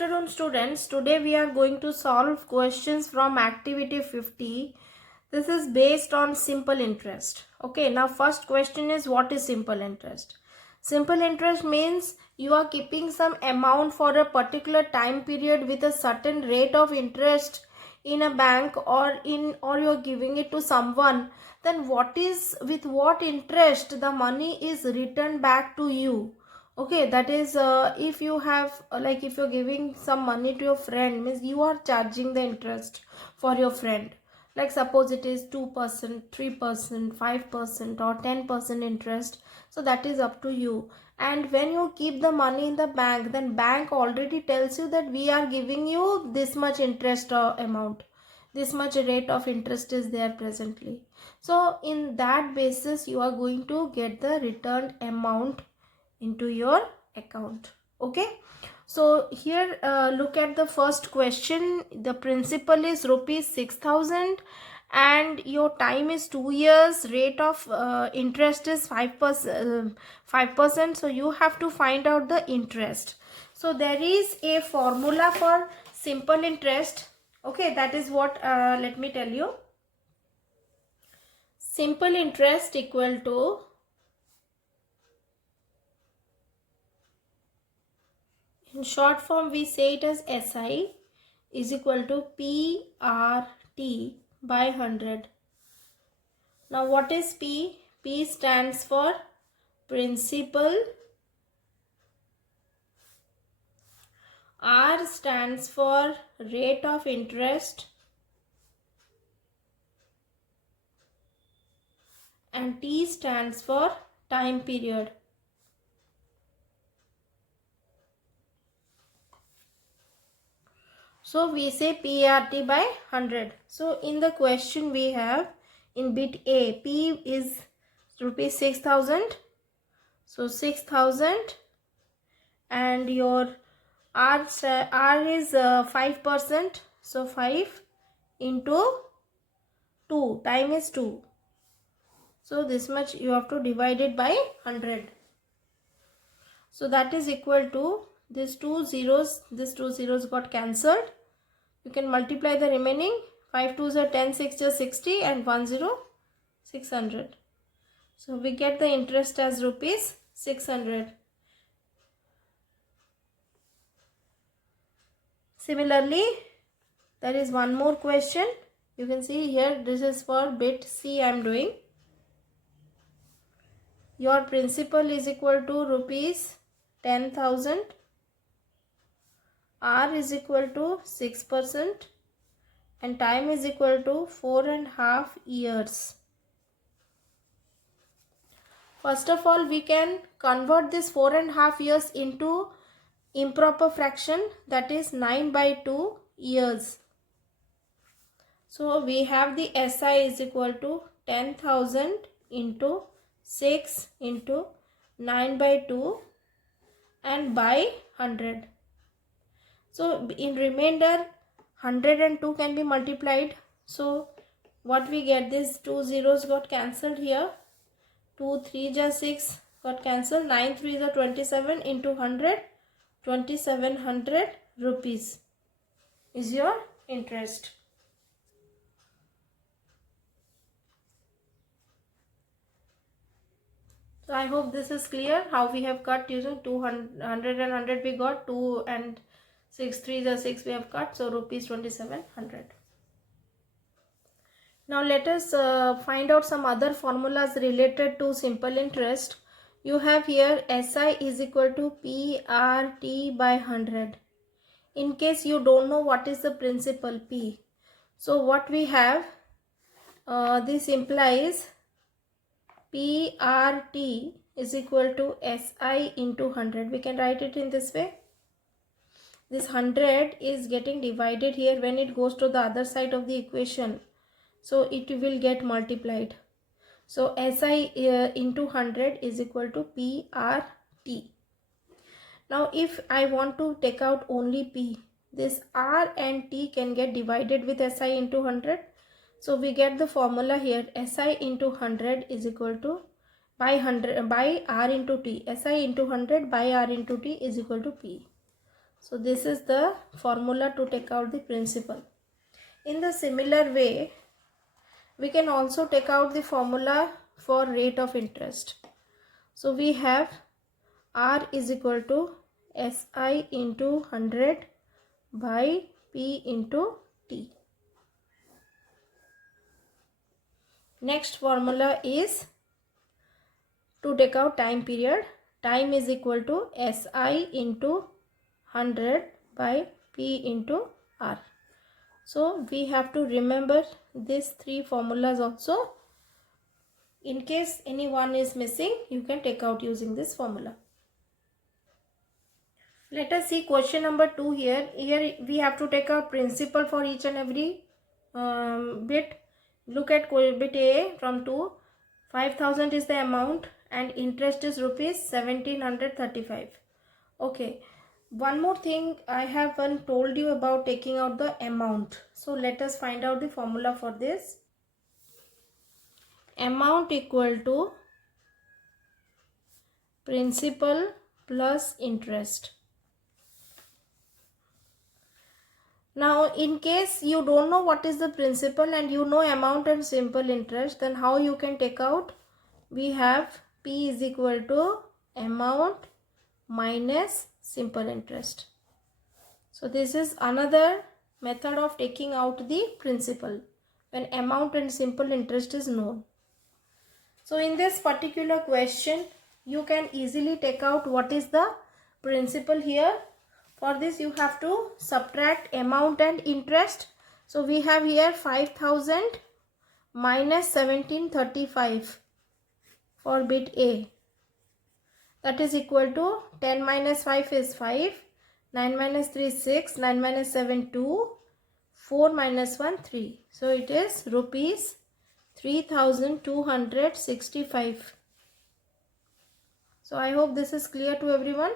afternoon, students. Today we are going to solve questions from activity 50. This is based on simple interest. Okay, now first question is, what is simple interest? Simple interest means you are keeping some amount for a particular time period with a certain rate of interest in a bank or you're giving it to someone. Then with what interest the money is returned back to you? Okay, that is if you have if you're giving some money to your friend, means you are charging the interest for your friend. Like suppose it is 2%, 3%, 5% or 10% interest. So that is up to you. And when you keep the money in the bank, then bank already tells you that we are giving you this much interest amount, this much rate of interest is there presently. So in that basis you are going to get the returned amount into your account. Okay, so here look at the first question. The principal is rupees 6,000 and your time is 2 years. Rate of interest is 5%, 5%. So you have to find out the interest. So there is a formula for simple interest. Okay, that is what let me tell you. Simple interest equal to, in short form we say it as SI, is equal to PRT by 100. Now what is P? P stands for principal, R stands for rate of interest, and T stands for time period. So we say PRT by 100. So in the question we have, in bit A, P is rupees 6,000. So 6,000, and your R is 5%. So 5 into 2, time is 2. So this much you have to divide it by 100. So that is equal to, this 2 zeros got cancelled. You can multiply the remaining. 5 2s are 10, 6 is 60, and 1 0, 600. So we get the interest as rupees 600. Similarly, there is one more question. You can see here, this is for bit C I am doing. Your principal is equal to rupees 10,000. R is equal to 6%. And time is equal to 4.5 years. First of all, we can convert this 4.5 years into improper fraction, that is 9 by 2 years. So we have the SI is equal to 10,000 into 6 into 9 by 2 and by 100. So in remainder, 100 and 2 can be multiplied. So what we get, this 2 zeros got cancelled here. 2 3 is 6 got cancelled. 9 3 is 27 into 100. 2,700 rupees is your interest. So I hope this is clear how we have cut using 200 and 100 we got, 2 and 6 3 is 6 we have cut. So rupees 2,700. Now let us find out some other formulas related to simple interest. You have here SI is equal to PRT by 100. In case you don't know what is the principal P. So what we have, this implies PRT is equal to SI into 100. We can write it in this way. This 100 is getting divided here when it goes to the other side of the equation. So it will get multiplied. So SI into 100 is equal to PRT. Now if I want to take out only P, this R and T can get divided with SI into 100. So we get the formula here, SI into 100 is equal to by 100 by R into T. SI into 100 by R into T is equal to P. So this is the formula to take out the principal. In the similar way, we can also take out the formula for rate of interest. So we have R is equal to SI into 100 by P into T. Next formula is to take out time period. Time is equal to SI into 100 by P into R. So we have to remember these three formulas also. In case any one is missing, you can take out using this formula. Let us see question number 2 here. Here we have to take out principal for each and every bit. Look at bit A from 2. 5,000 is the amount and interest is rupees 1735. Okay. One more thing I haven't told you about taking out the amount. So let us find out the formula for this. Amount equal to principal plus interest. Now in case you don't know what is the principal and you know amount and simple interest, then how you can take out? We have P is equal to amount minus simple interest. So this is another method of taking out the principal when amount and simple interest is known. So in this particular question, you can easily take out what is the principal here. For this you have to subtract amount and interest. So we have here 5,000 minus 1735 for bit A. That is equal to 10 minus 5 is 5, 9 minus 3 is 6, 9 minus 7 2, 4 minus 1 3. So it is rupees 3,265. So I hope this is clear to everyone.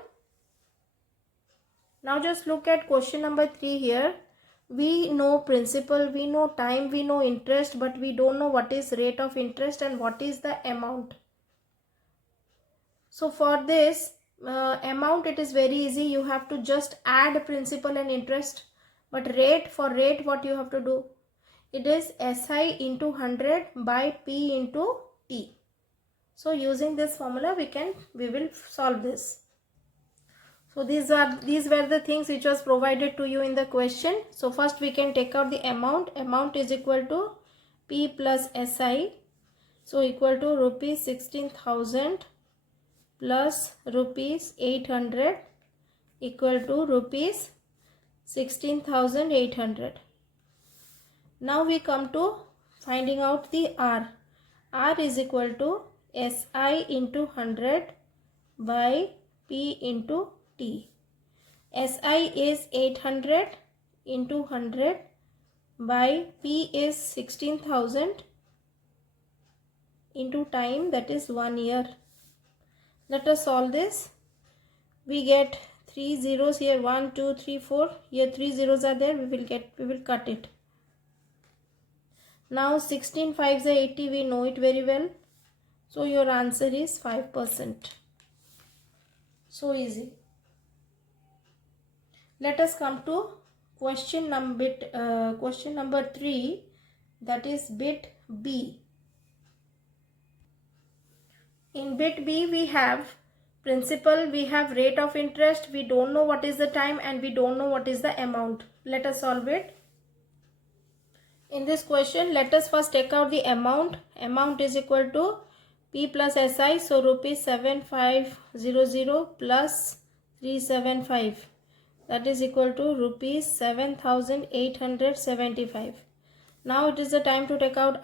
Now just look at question number 3 here. We know principal, we know time, we know interest, but we don't know what is rate of interest and what is the amount. So for this amount, it is very easy. You have to just add principal and interest. But rate, for rate, what you have to do? It is SI into 100 by P into T. So using this formula, we will solve this. So these were the things which was provided to you in the question. So first we can take out the amount. Amount is equal to P plus SI. So equal to rupees 16,000 plus rupees 800 equal to rupees 16,800. Now we come to finding out the R. R is equal to SI into 100 by P into T. SI is 800 into 100 by P is 16,000 into time, that is 1 year. Let us solve this. We get 3 zeros here, 1 2 3 4. Here 3 zeros are there. We will cut it. Now 16 5s are 80. We know it very well. So your answer is 5%. So easy. Let us come to question number 3, that is bit B. In bit B we have principal, we have rate of interest, we don't know what is the time and we don't know what is the amount. Let us solve it. In this question, let us first take out the amount. Amount is equal to P plus SI, so rupees 7500 plus 375. That is equal to rupees 7,875. Now it is the time to take out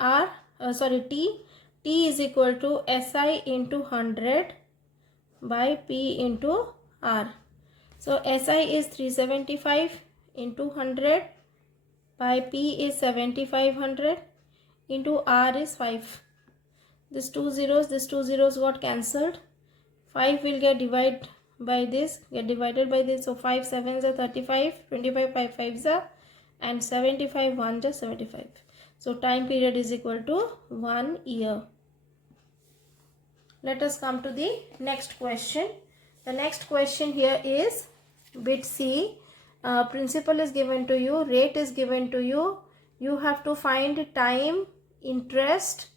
T. T is equal to SI into 100 by P into R. So SI is 375 into 100 by P is 7500 into R is 5. This two zeros got cancelled. 5 will get divided by this, so 5 7s are 35, 25 5 5s are, and 75 1s are 75. So time period is equal to 1 year. Let us come to the next question. The next question here is Bit C, principal is given to you, rate is given to you. You have to find time, interest.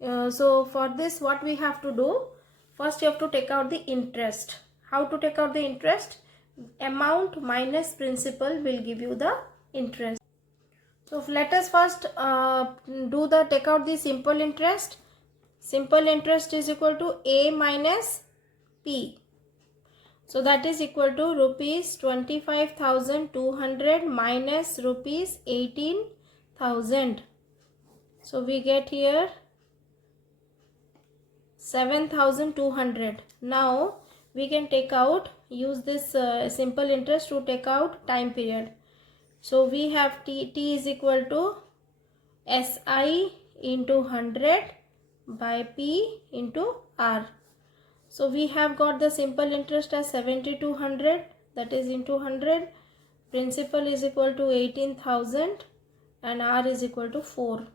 So for this, what we have to do? First, you have to take out the interest. How to take out the interest? Amount minus principal will give you the interest. So let us first take out the simple interest. Simple interest is equal to A minus P. So that is equal to rupees 25,200 minus rupees 18,000. So we get here 7,200. Now we can take out, use this simple interest to take out time period. So we have T is equal to SI into 100 by P into R. So we have got the simple interest as 7,200, that is into 100. Principal is equal to 18,000 and R is equal to 4.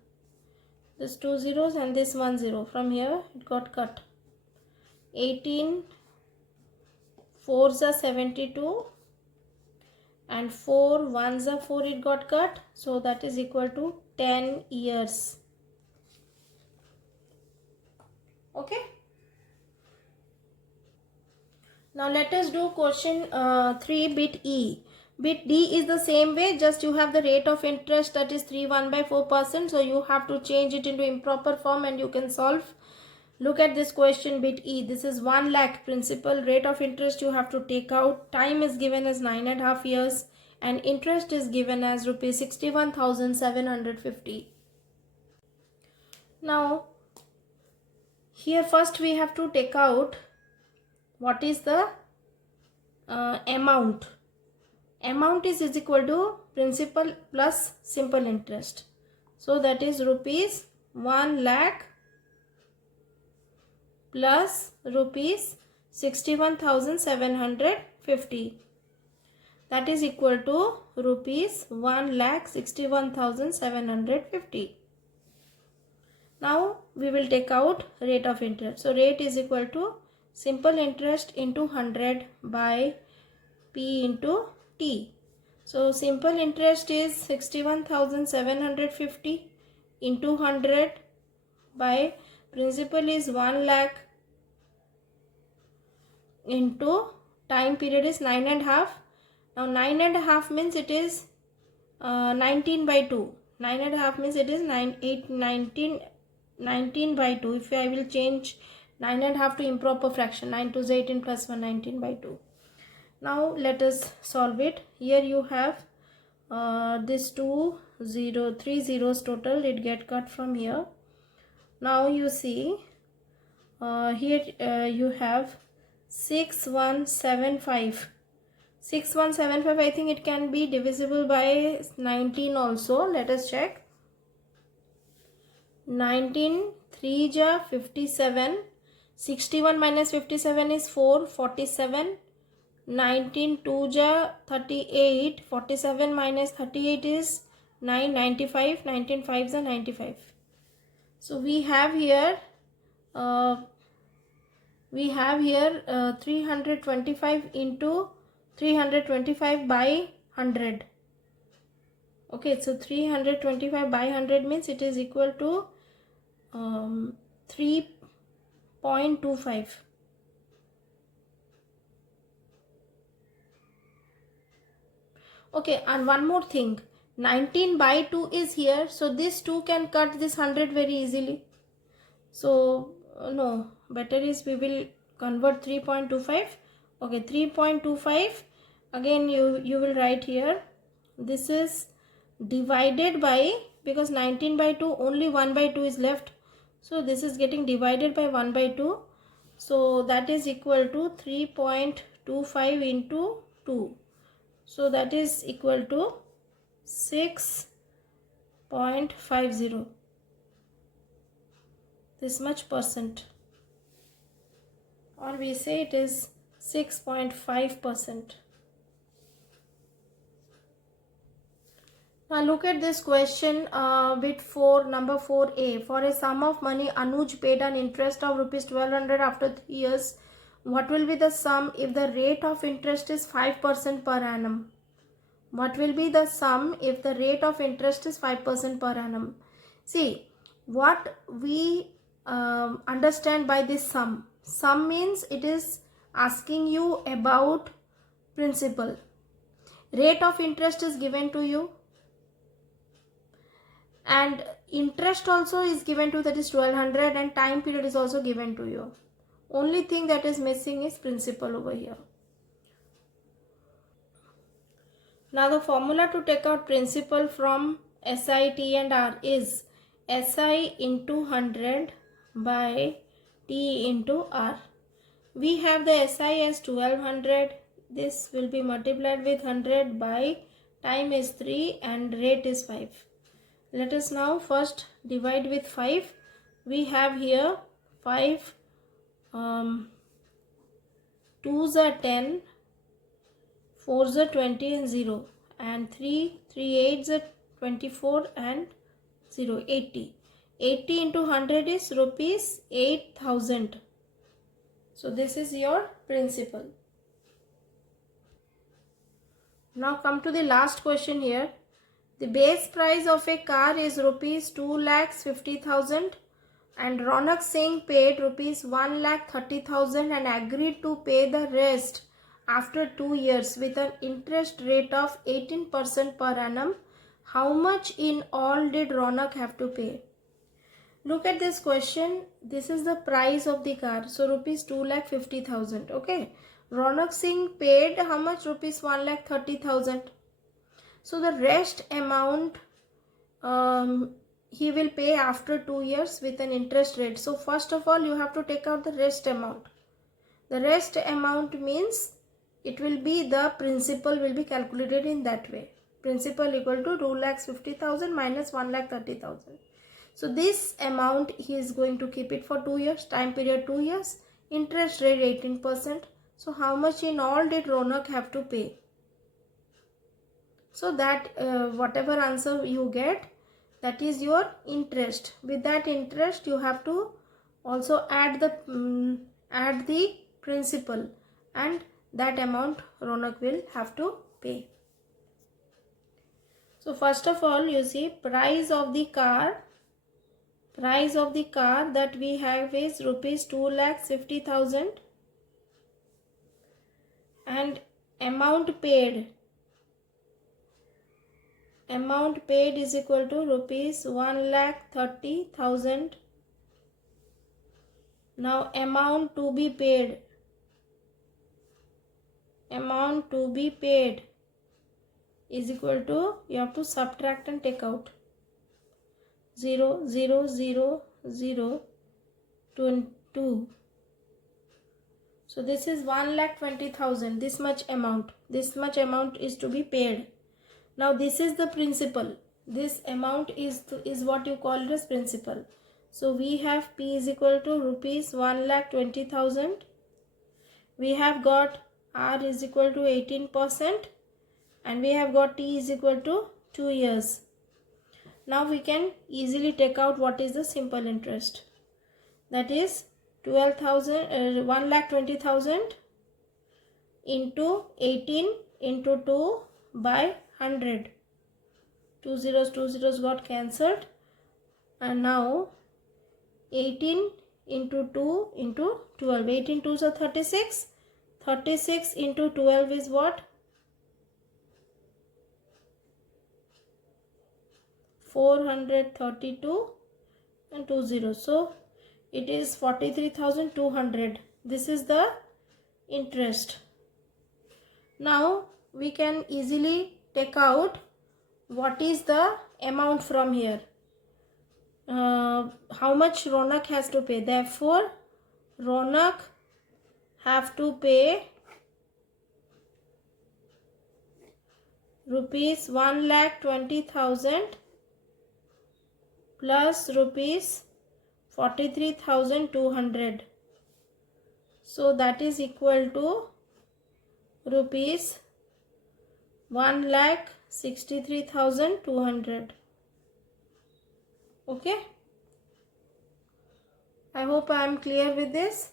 This 2 zeros and this 1 zero. From here it got cut. 18 4s are 72 and 4 1s are 4, it got cut. So that is equal to 10 years. Okay. Now let us do question 3 bit E. Bit D is the same way, just you have the rate of interest, that is 3.1/4%. So you have to change it into improper form and you can solve. Look at this question bit E. This is 1 lakh principal, rate of interest you have to take out. Time is given as 9.5 years and interest is given as rupees 61,750. Now here first we have to take out what is the amount. Amount is equal to principal plus simple interest. So that is rupees 1 lakh plus rupees 61,750. That is equal to rupees 1,61,750. Now we will take out rate of interest. So rate is equal to simple interest into 100 by P into T. So simple interest is 61,750 into 100 by principal is 1 lakh into time period is 9.5. Now 9.5 means it is 19 by 2. 9.5 means it is 19 by 2. If I will change 9.5 to improper fraction, 9 to 18 plus 1, 19 by 2. Now let us solve it. Here you have this 3 zeros total, it get cut from here. Now you see here you have 6175. 6175, I think it can be divisible by 19 also. Let us check. 19 3 ja 57. 61 minus 57 is 4, 47. 19 2 ja 38. 47 minus 38 is 9, 95. 19 5s are 95. So we have here 325 into 325 by 100. Okay, so 325 by 100 means it is equal to 3.25. Okay, and one more thing, 19 by 2 is here, so this 2 can cut this 100 very easily. So no, better is we will convert 3.25. Okay, 3.25, again you will write here, this is divided by, because 19 by 2 only 1 by 2 is left, so this is getting divided by 1 by 2, so that is equal to 3.25 into 2, so that is equal to 6.50, this much percent, or we say it is 6.5%. Now look at this question, bit 4, number 4a. For a sum of money, Anuj paid an interest of rupees 1200 after 3 years. What will be the sum if the rate of interest is 5% per annum? What will be the sum if the rate of interest is 5% per annum? See, what we understand by this sum. Sum means it is asking you about principal. Rate of interest is given to you, and interest also is given to, that is 1200, and time period is also given to you. Only thing that is missing is principal over here. Now the formula to take out principal from SI, T and R is SI into 100 by T into R. We have the SI as 1200. This will be multiplied with 100 by time is 3 and rate is 5. Let us now first divide with 5. We have here 5 2s are 10, 4s are 20 and 0, and 3 8s are 24 and 0, 80. 80 into 100 is rupees 8000. So this is your principal. Now come to the last question here. The base price of a car is rupees 2,50,000 and Ronak Singh paid rupees 1,30,000 and agreed to pay the rest after 2 years with an interest rate of 18% per annum. How much in all did Ronak have to pay? Look at this question. This is the price of the car. So rupees 2,50,000. Okay. Ronak Singh paid how much? Rupees 1,30,000. So the rest amount he will pay after 2 years with an interest rate. So first of all you have to take out the rest amount. The rest amount means it will be the principal will be calculated in that way. Principal equal to 2,50,000 minus 1,30,000. So this amount he is going to keep it for 2 years, time period 2 years, interest rate 18%. So how much in all did Ronak have to pay? So that whatever answer you get, that is your interest. With that interest you have to also add the principal, and that amount Ronak will have to pay. So first of all you see price of the car that we have is rupees 2,50,000 and amount paid is equal to rupees 1,30,000. Now amount to be paid is equal to, you have to subtract and take out 0 0 0 0 2. So this is 1,20,000. This much amount is to be paid. Now this is the principal. This amount is what you call it as principal. So we have P is equal to rupees 1,20,000. We have got R is equal to 18%, and we have got T is equal to 2 years. Now we can easily take out what is the simple interest. That is 1,20,000 into 18 into 2 by 100. 2 zeros got cancelled, and now 18 into 2 into 12. 18 2s are 36. 36 into 12 is what? 432 and 2 zeros. So it is 43,200. This is the interest. Now we can easily take out what is the amount from here. How much Ronak has to pay. Therefore Ronak have to pay rupees 1,20,000 plus rupees 43,200. So that is equal to rupees 1,63,200. Okay. I hope I am clear with this.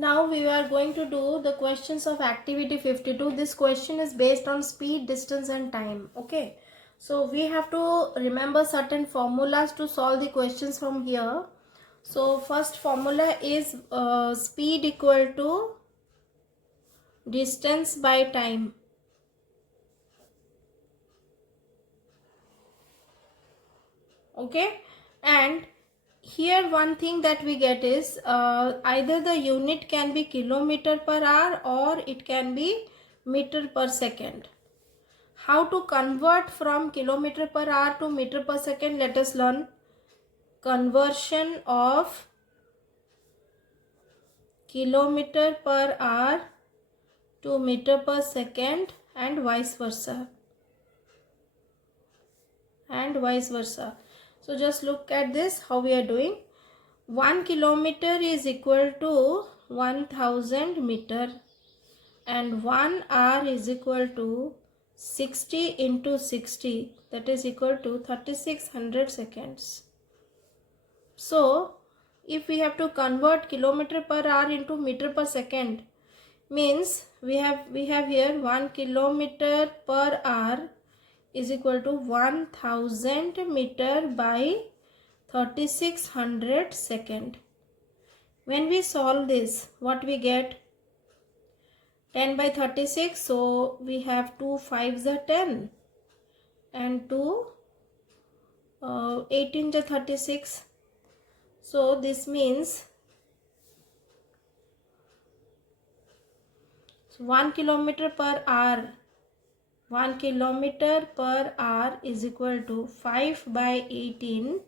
Now we are going to do the questions of activity 52. This question is based on speed, distance and time. Okay. So we have to remember certain formulas to solve the questions from here. So first formula is speed equal to distance by time. Okay. And here one thing that we get is either the unit can be kilometer per hour or it can be meter per second. How to convert from kilometer per hour to meter per second? Let us learn conversion of kilometer per hour to meter per second and vice versa. So just look at this, how we are doing. 1 kilometer is equal to 1000 meter and 1 hour is equal to 60 into 60, that is equal to 3600 seconds. So if we have to convert kilometer per hour into meter per second, means we have here 1 kilometer per hour is equal to 1000 meter by 3600 second. When we solve this, what we get? 10 by 36, so we have 2 5s are 10 and 2 18 to 36. So this means 1 kilometer per hour. 1 kilometer per hour is equal to 5 by 18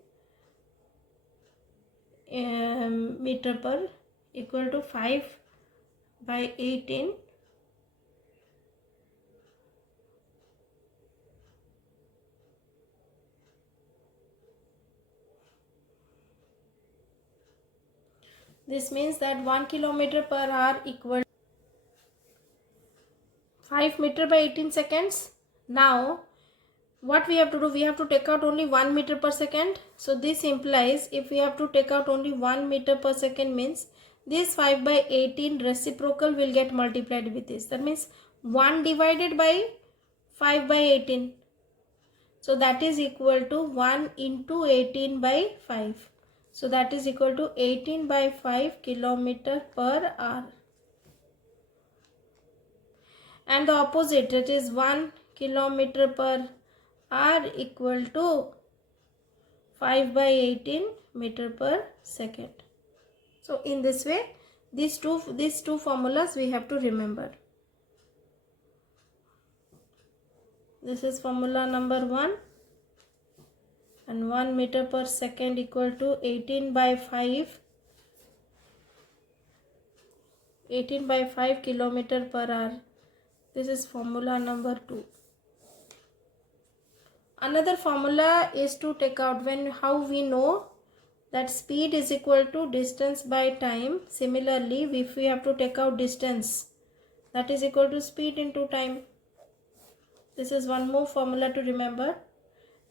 meter per, equal to 5 by 18 . This means that 1 kilometer per hour equal 5 meter by 18 seconds. Now what we have to do, we have to take out only 1 meter per second. So this implies if we have to take out only 1 meter per second, means this 5 by 18 reciprocal will get multiplied with this. That means 1 divided by 5 by 18. So that is equal to 1 into 18 by 5. So that is equal to 18 by 5 kilometer per hour. And the opposite, that is 1 kilometer per hour equal to 5 by 18 meter per second. So in this way, these two formulas we have to remember. This is formula number 1, and 1 meter per second equal to 18 by 5 kilometer per hour. This is formula number 2. Another formula is to take out how we know that speed is equal to distance by time. Similarly, if we have to take out distance, that is equal to speed into time. This is one more formula to remember.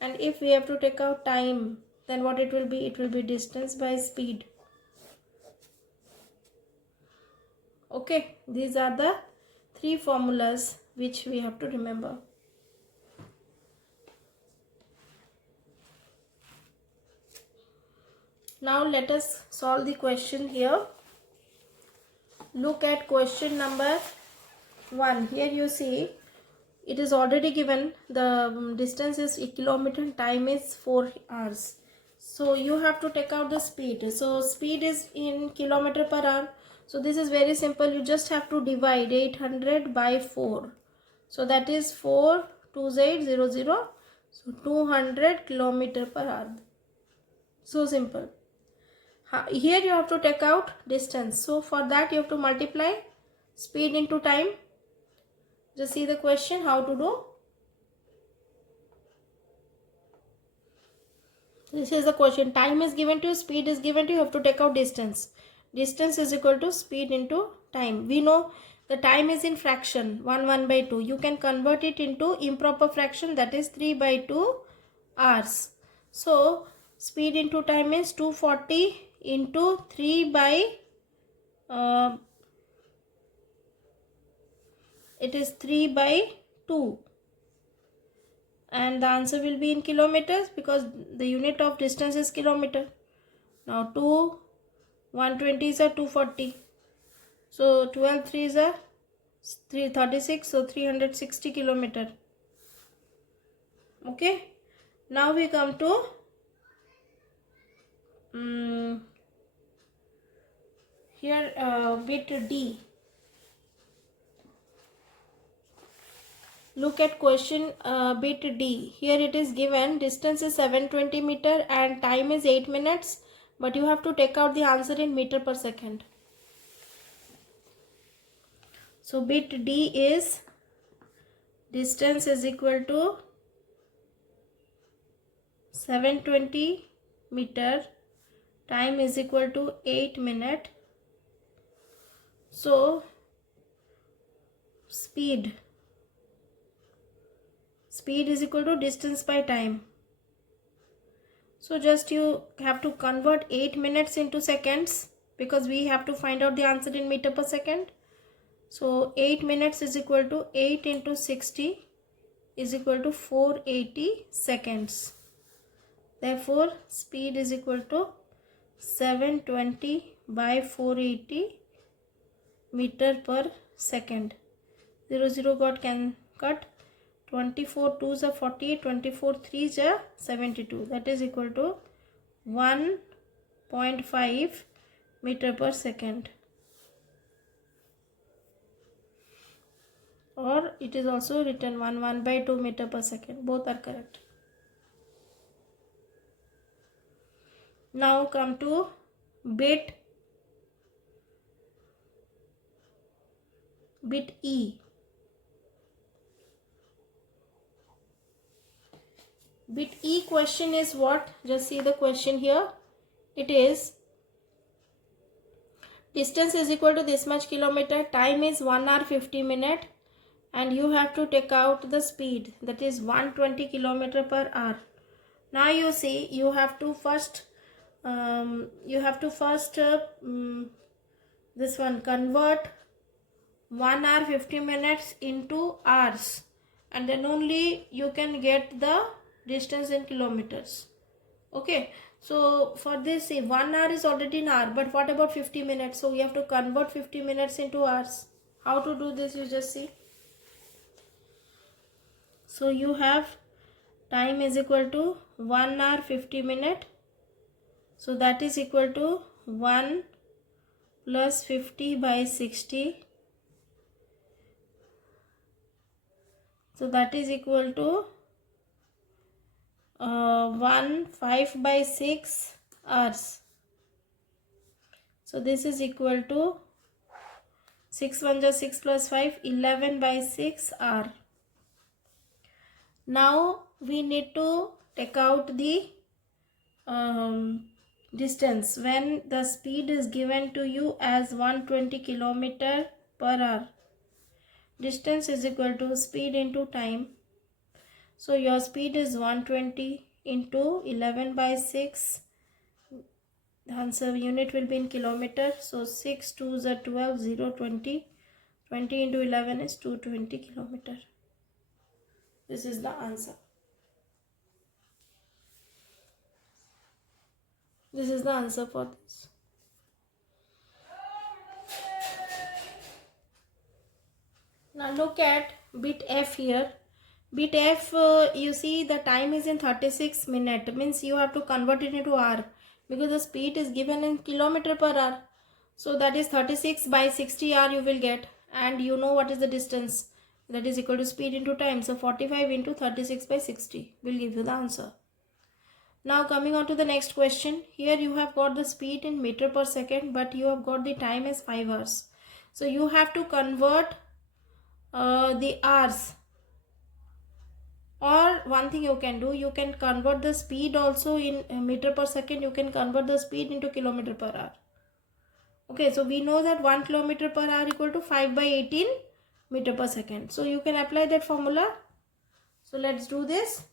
And if we have to take out time, then what it will be? It will be distance by speed. Okay, these are the 3 formulas which we have to remember. Now let us solve the question here. Look at question number 1. Here you see it is already given the distance is a kilometer and time is 4 hours. So you have to take out the speed. So speed is in kilometer per hour. So this is very simple. You just have to divide 800 by 4. So that is 42800. So 200 kilometer per hour. So simple. Here you have to take out distance. So for that you have to multiply speed into time. Just see the question how to do. This is the question. Time is given to you, speed is given to you, you have to take out distance. Distance is equal to speed into time. We know the time is in fraction 1 by 2. You can convert it into improper fraction, that is 3 by 2 hours. So speed into time is 240 into 3 by it is 3 by 2, and the answer will be in kilometers because the unit of distance is kilometer. Now 2 120 is a 240, so 12 3 is a 336, so 360 kilometer. Okay, now we come to here bit D. Look at question bit D. Here it is given distance is 720 meter and time is 8 minutes, but you have to take out the answer in meter per second. So bit D is distance is equal to 720 meter, time is equal to 8 minute. So speed is equal to distance by time. So just you have to convert 8 minutes into seconds because we have to find out the answer in meter per second. So 8 minutes is equal to 8 into 60 is equal to 480 seconds. Therefore speed is equal to 720 by 480 meter per second. 0 got cut. 24 2s are 48, 24 3s are 72. That is equal to 1.5 meter per second. Or it is also written 1 by 2 meter per second. Both are correct. Now come to bit E. Bit E question is what? Just see the question here. It is distance is equal to this much kilometer, time is 1 hour 50 minutes, and you have to take out the speed, that is 120 kilometer per hour. Now you see you have to first this one convert 1 hour 50 minutes into hours, and then only you can get the distance in kilometers. Okay, so for this, see, 1 hour is already an hour, but what about 50 minutes? So we have to convert 50 minutes into hours. How to do this? You just see. So you have time is equal to 1 hour 50 minutes. So that is equal to 1 plus 50 by 60. So that is equal to 5 by 6 hours. So this is equal to 6 1 just 6 plus 5, 11 by 6 hour. Now we need to take out the distance when the speed is given to you as 120 kilometer per hour. Distance is equal to speed into time. So your speed is 120 into 11 by 6. The answer unit will be in kilometer. So 6 2s are 12, 0 20. 20 into 11 is 220 kilometer. This is the answer. This is the answer for this. Now look at bit F here. Bit F, you see the time is in 36 minutes. Means you have to convert it into hour because the speed is given in kilometer per hour. So that is 36 by 60 hour you will get, and you know what is the distance. That is equal to speed into time. So 45 into 36 by 60 will give you the answer. Now coming on to the next question. Here you have got the speed in meter per second, but you have got the time as 5 hours. So you have to convert the hours. Or one thing you can do, you can convert the speed also in meter per second. You can convert the speed into kilometer per hour. Okay, so we know that 1 kilometer per hour equal to 5 by 18 meter per second. So you can apply that formula. So let's do this.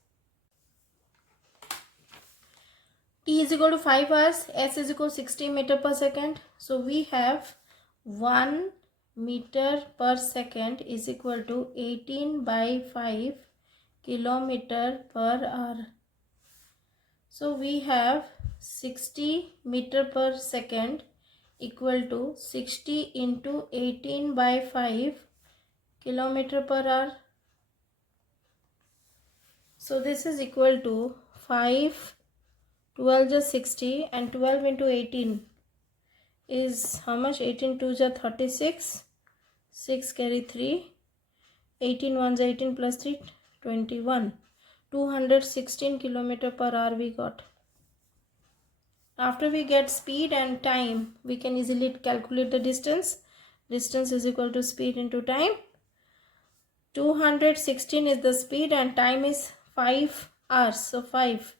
T is equal to 5 hours, S is equal to 60 meter per second. So we have 1 meter per second is equal to 18 by 5 kilometer per hour. So we have 60 meter per second equal to 60 into 18 by 5 kilometer per hour. So this is equal to 5, 12 is 60 and 12 into 18 is how much? 18 2 is 36, 6 carry 3, 18 1 is 18 plus 3, 21. 216 kilometer per hour we got. After we get speed and time, we can easily calculate the distance. Distance is equal to speed into time. 216 is the speed and time is 5 hours. So 5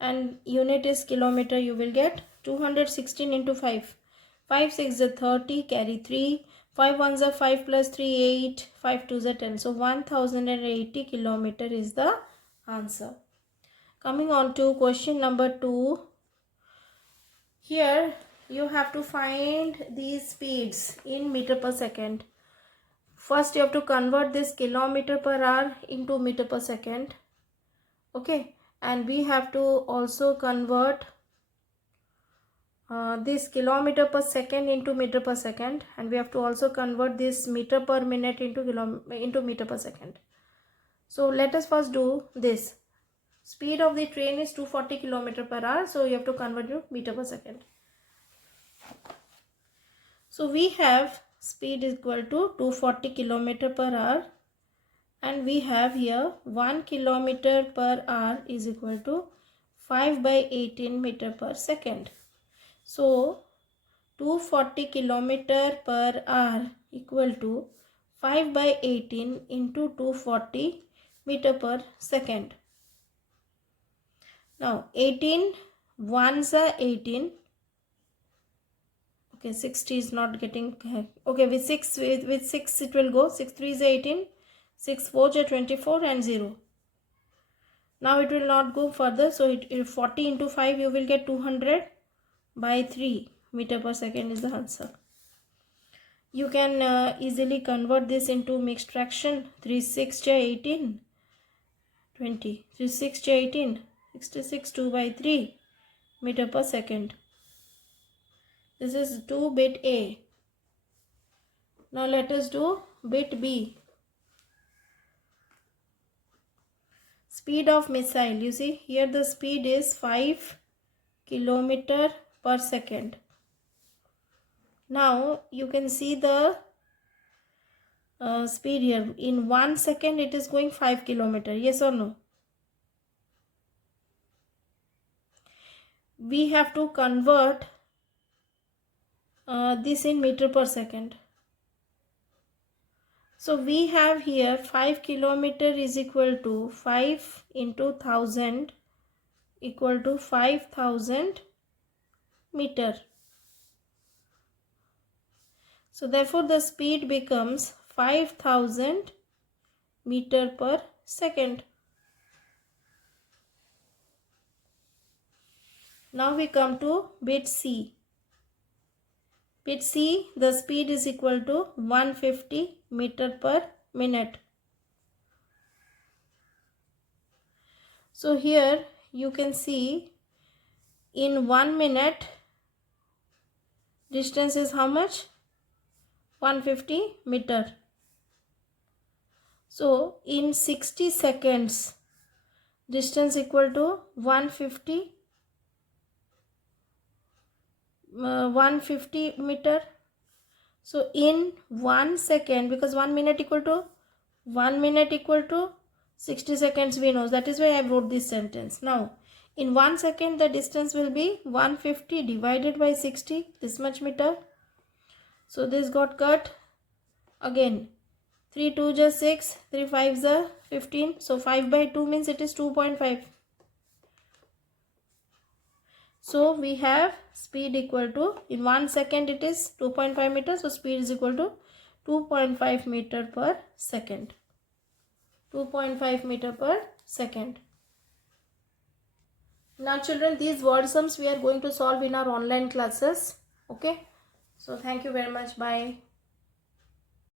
and unit is kilometer. You will get 216 into 5. 5 6 is 30, carry 3. 5 1 is 5 plus 3, 8. 5 2 is 10. So 1080 kilometer is the answer. Coming on to question number 2. Here you have to find these speeds in meter per second. First you have to convert this kilometer per hour into meter per second. Okay, and we have to also convert this kilometer per second into meter per second, and we have to also convert this meter per minute into meter per second. So let us first do this. Speed of the train is 240 km per hour. So you have to convert to meter per second. So we have speed is equal to 240 km per hour. And we have here 1 km per hour is equal to 5 by 18 meter per second. So 240 km per hour equal to 5 by 18 into 240 meter per second. Now 18 ones are 18. Okay, 60 is not getting. Okay, with 6 it will go. 6 3 is 18. 6 4 is 24 and 0. Now it will not go further. So it 40 into 5 you will get 200 by 3 meter per second is the answer. You can easily convert this into mixed fraction. 3 6 is 18. 20. 3 6 is 18. 66 2 by 3 meter per second. This is 2 bit A. Now let us do bit B. Speed of missile. You see here the speed is 5 km per second. Now you can see the speed here. In 1 second it is going 5 km. Yes or no? We have to convert this in meter per second. So we have here 5 km is equal to 5 into 1000 equal to 5000 meter. So therefore the speed becomes 5000 meter per second. Now we come to bit C. Bit C, the speed is equal to 150 meter per minute. So here you can see in 1 minute distance is how much? 150 meter. So in 60 seconds distance equal to 150 meter. So in 1 second, because 1 minute equal to 60 seconds we know, that is why I wrote this sentence. Now in 1 second the distance will be 150 divided by 60, this much meter. So this got cut. Again 3 2 is 6, 3 5 is 15. So 5 by 2 means it is 2.5. So we have speed equal to, in 1 second it is 2.5 meters. So speed is equal to 2.5 meter per second. 2.5 meter per second. Now children, these word sums we are going to solve in our online classes. Okay. So thank you very much. Bye.